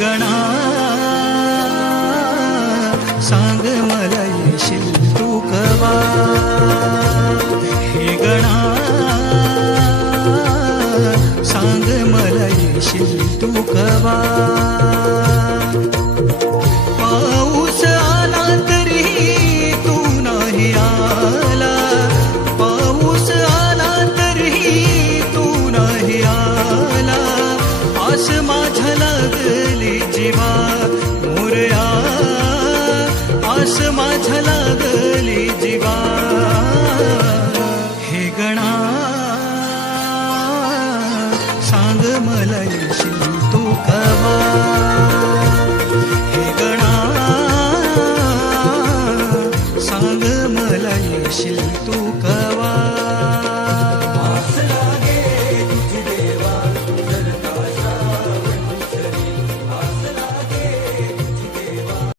गणा सांग मला येशील तू कवा, हे गणा सांग मला येशील तू कवा.